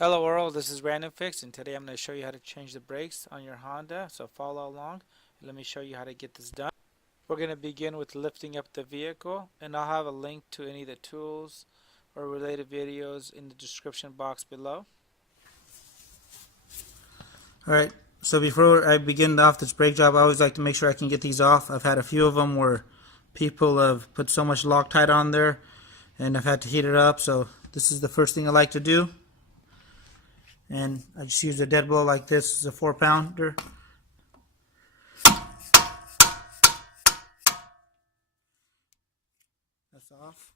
Hello world, this is RandomFIX, and today I'm going to show you how to change the brakes on your Honda. So follow along and let me show you how to get this done. We're going to begin with lifting up the vehicle, and I'll have a link to any of the tools or related videos in the description box below. Alright, so before I begin off this brake job, I always like to make sure I can get these off. I've had a few of them where people have put so much Loctite on there and I've had to heat it up, so this is the first thing I like to do. And I just use a dead blow like this. It's a 4-pounder. That's off.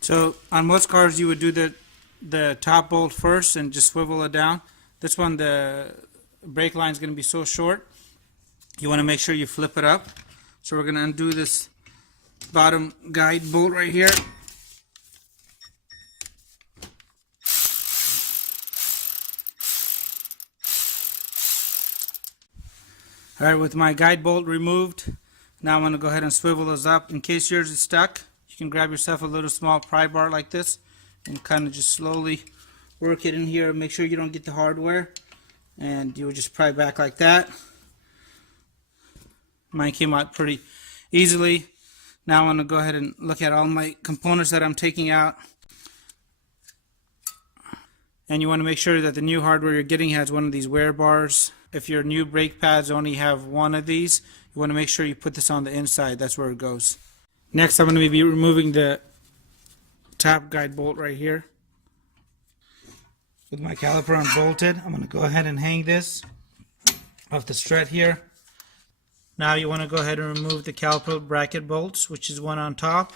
So on most cars you would do the top bolt first and just swivel it down. This one the brake line is going to be so short, you want to make sure you flip it up. So we're going to undo this bottom guide bolt right here. Alright, with my guide bolt removed, now I'm going to go ahead and swivel this up. In case yours is stuck, you can grab yourself a little small pry bar like this and kind of just slowly work it in here. Make sure you don't get the hardware, and you would just pry back like that. Mine came out pretty easily. Now I'm going to go ahead and look at all my components that I'm taking out. And you want to make sure that the new hardware you're getting has one of these wear bars. If your new brake pads only have one of these, you want to make sure you put this on the inside. That's where it goes. Next, I'm going to be removing the top guide bolt right here. With my caliper unbolted, I'm going to go ahead and hang this off the strut here. Now you want to go ahead and remove the caliper bracket bolts, which is one on top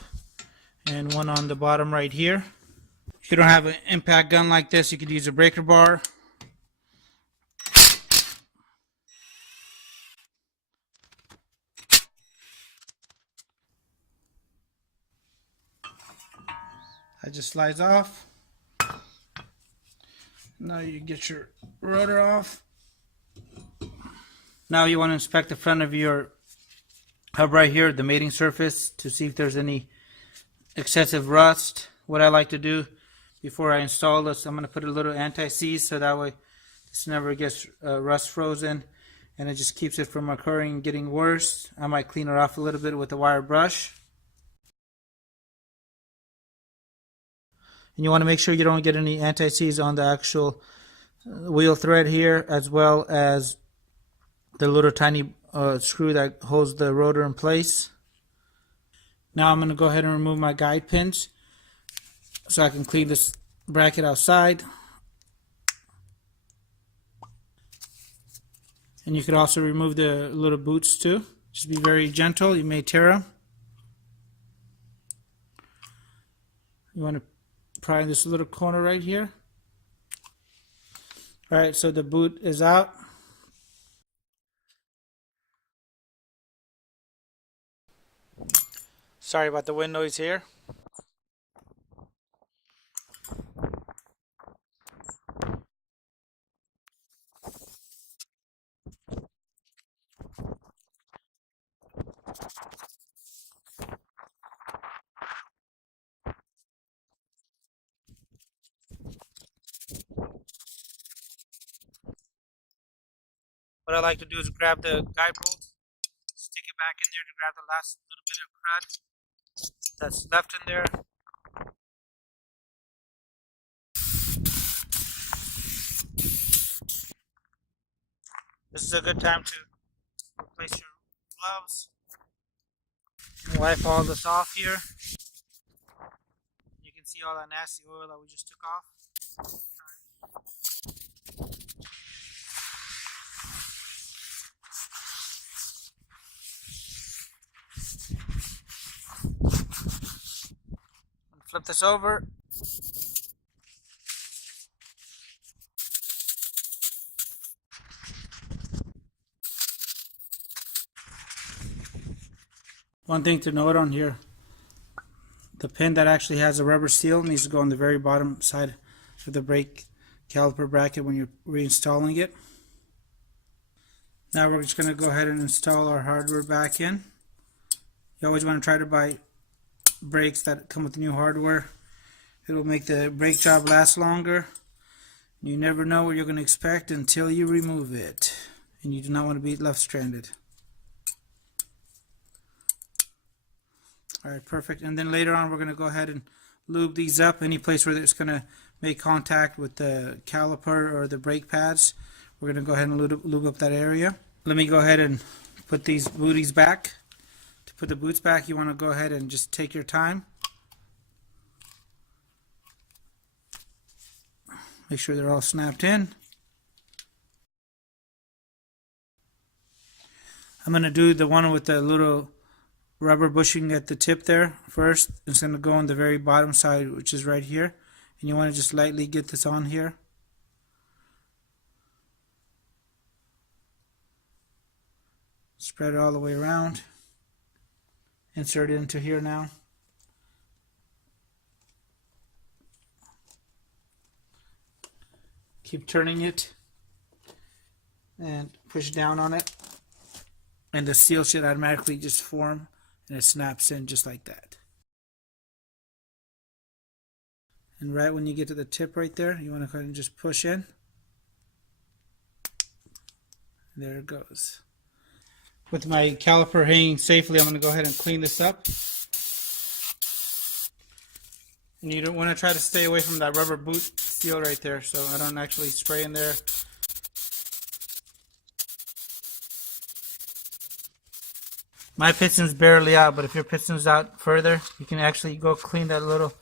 and one on the bottom right here. If you don't have an impact gun like this, you could use a breaker bar. That just slides off. Now you get your rotor off. Now you want to inspect the front of your hub right here, the mating surface, to see if there's any excessive rust. What I like to do before I install this, I'm going to put a little anti-seize so that way this never gets rust frozen, and it just keeps it from occurring and getting worse. I might clean it off a little bit with a wire brush. And you want to make sure you don't get any anti-seize on the actual wheel thread here, as well as the little tiny screw that holds the rotor in place. Now I'm going to go ahead and remove my guide pins so I can clean this bracket outside. And you could also remove the little boots too. Just be very gentle, you may tear them. You want to pry this little corner right here. Alright, so the boot is out. Sorry about the wind noise here. What I like to do is grab the guide bolt, stick it back in there to grab the last little bit of crud that's left in there. This is a good time to replace your gloves. Wipe all this off here. You can see all that nasty oil that we just took off. Flip this over. One thing to note on here, the pin that actually has a rubber seal needs to go on the very bottom side of the brake caliper bracket when you're reinstalling it. Now we're just going to go ahead and install our hardware back in. You always want to try to buy brakes that come with new hardware. It will make the brake job last longer. You never know what you're going to expect until you remove it. And you do not want to be left stranded. Alright, perfect. And then later on we're going to go ahead and lube these up. Any place where it's going to make contact with the caliper or the brake pads, we're going to go ahead and lube up that area. Let me go ahead and put these booties back. To put the boots back, you want to go ahead and just take your time. Make sure they're all snapped in. I'm going to do the one with the little rubber bushing at the tip there first. It's going to go on the very bottom side, which is right here. And you want to just lightly get this on here. Spread it all the way around. Insert it into here now. Keep turning it and push down on it, and the seal should automatically just form and it snaps in just like that. And right when you get to the tip right there, you want to go ahead and just push in. There it goes. With my caliper hanging safely, I'm going to go ahead and clean this up. And you don't want to try to stay away from that rubber boot seal right there, so I don't actually spray in there. My piston's barely out, but if your piston's out further, you can actually go clean that little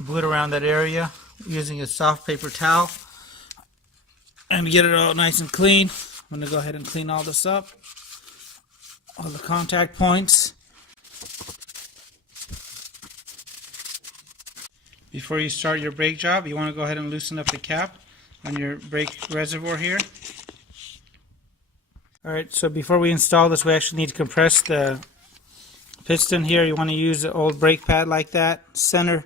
boot around that area using a soft paper towel and get it all nice and clean. I'm going to go ahead and clean all this up, all the contact points. Before you start your brake job, you want to go ahead and loosen up the cap on your brake reservoir here. Alright, so before we install this, we actually need to compress the piston here. You want to use the old brake pad like that. Center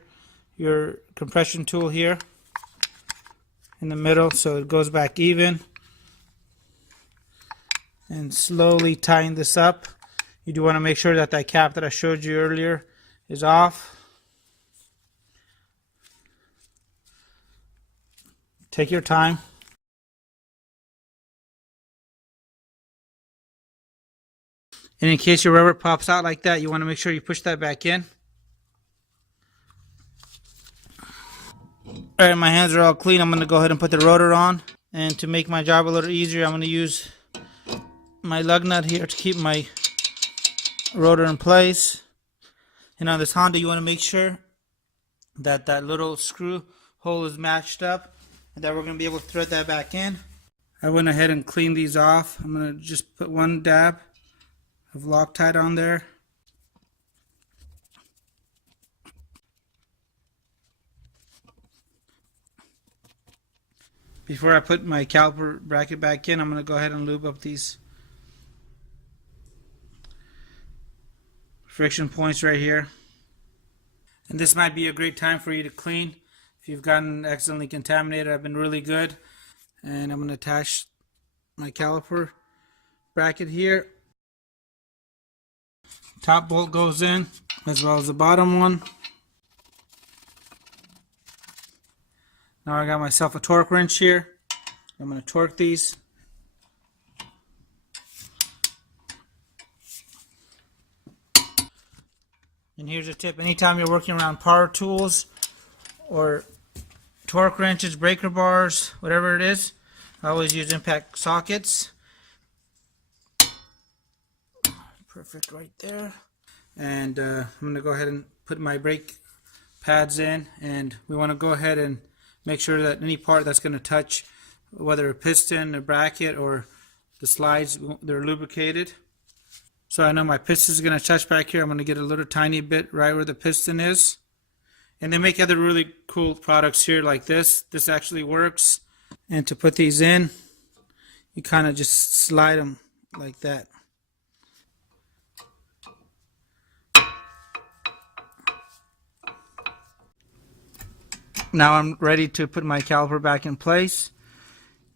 your compression tool here in the middle so it goes back even. And slowly tighten this up. You do want to make sure that that cap that I showed you earlier is off. Take your time. And in case your rubber pops out like that, you want to make sure you push that back in. Alright, my hands are all clean. I'm going to go ahead and put the rotor on. And to make my job a little easier, I'm going to use my lug nut here to keep my rotor in place. And on this Honda, you want to make sure that that little screw hole is matched up and that we're going to be able to thread that back in. I went ahead and cleaned these off. I'm going to just put one dab of Loctite on there. Before I put my caliper bracket back in, I'm going to go ahead and lube up these friction points right here. And this might be a great time for you to clean. If you've gotten accidentally contaminated, I've been really good. And I'm going to attach my caliper bracket here. Top bolt goes in, as well as the bottom one. Now I got myself a torque wrench here. I'm going to torque these. And here's a tip. Anytime you're working around power tools or torque wrenches, breaker bars, whatever it is, I always use impact sockets. Perfect right there. And I'm going to go ahead and put my brake pads in, and we want to go ahead and make sure that any part that's going to touch, whether a piston, a bracket, or the slides, they're lubricated. So I know my piston is going to touch back here. I'm going to get a little tiny bit right where the piston is. And they make other really cool products here like this. This actually works. And to put these in, you kind of just slide them like that. Now I'm ready to put my caliper back in place.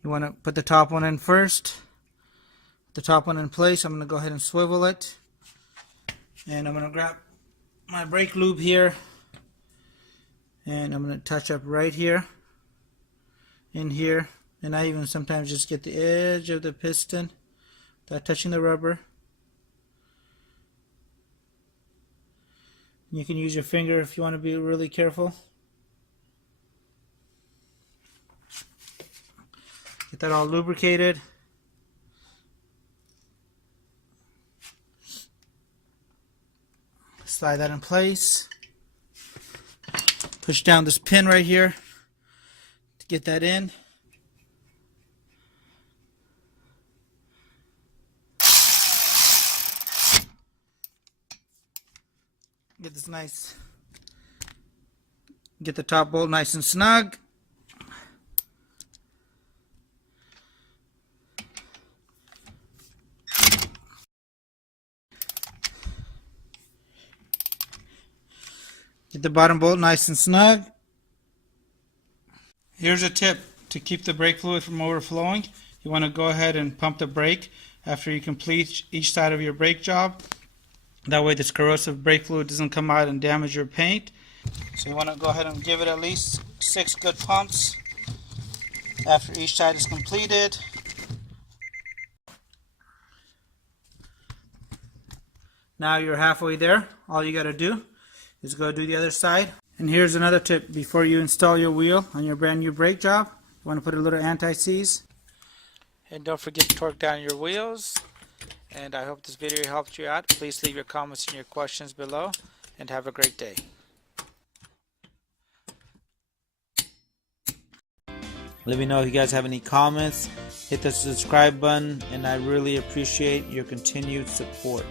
You want to put the top one in first, the top one in place. I'm going to go ahead and swivel it. And I'm going to grab my brake lube here. And I'm going to touch up right here. In here. And I even sometimes just get the edge of the piston without touching the rubber. You can use your finger if you want to be really careful. Get that all lubricated. Slide that in place. Push down this pin right here to get that in. Get this nice, get the top bolt nice and snug. Get the bottom bolt nice and snug. Here's a tip to keep the brake fluid from overflowing. You want to go ahead and pump the brake after you complete each side of your brake job. That way this corrosive brake fluid doesn't come out and damage your paint. So you want to go ahead and give it at least 6 good pumps after each side is completed. Now you're halfway there. All you got to do is go do the other side. And here's another tip before you install your wheel on your brand new brake job. You want to put a little anti-seize. And don't forget to torque down your wheels. And I hope this video helped you out. Please leave your comments and your questions below, and have a great day. Let me know if you guys have any comments. Hit the subscribe button, and I really appreciate your continued support.